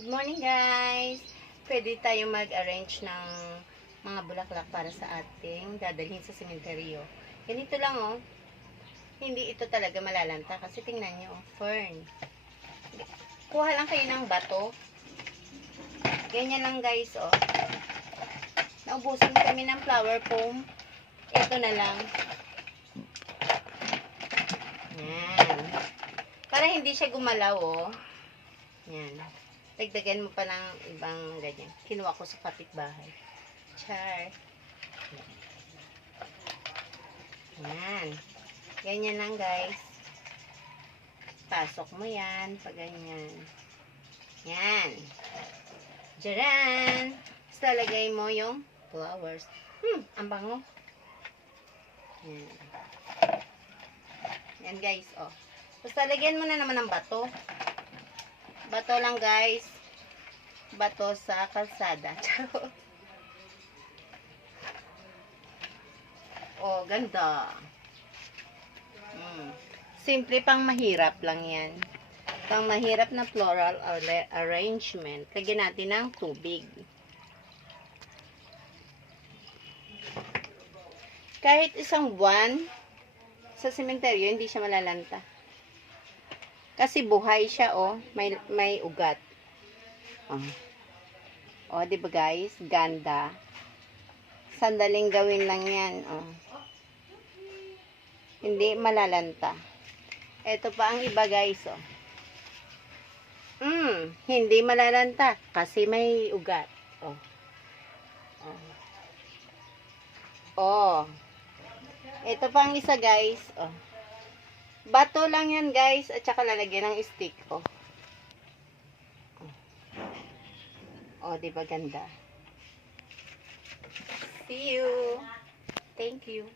Good morning guys! Pwede tayong mag-arrange ng mga bulaklak para sa ating dadalhin sa sementeryo. Ganito lang oh. Hindi ito talaga malalanta kasi tingnan nyo oh, fern. Kuha lang kayo ng bato. Ganyan lang guys oh. Naubusan kami ng flower foam. Ito na lang. Yan. Para hindi siya gumalaw oh. Yan. Dagdagan mo pa ng ibang ganyan. Kinuha ko sa kapitbahay. Char. Yan. Ganyan lang guys. Pasok mo yan. Pag ganyan. Yan. Diyan. Tapos lalagay mo yung flowers. Ang bango. Yan. Yan guys. Oh. Tapos lalagyan mo na naman ng bato. Bato lang guys. Bato sa kalsada. Oh, ganda. Simple pang mahirap lang yan. Pang mahirap na floral arrangement. Lagyan natin ng tubig. Kahit isang buwan sa sementeryo, hindi siya malalanta. Kasi buhay siya, oh. May ugat. Oh. Oh, di ba guys? Ganda. Sandaling gawin lang yan, oh. Hindi malalanta. Ito pa ang iba, guys, oh. Hindi malalanta kasi may ugat. Oh. Oh. Oh. Ito pa ang isa, guys, oh. Bato lang yan guys, at saka lalagyan ng stick, oh. Oh, di ba ganda? See you. Thank you.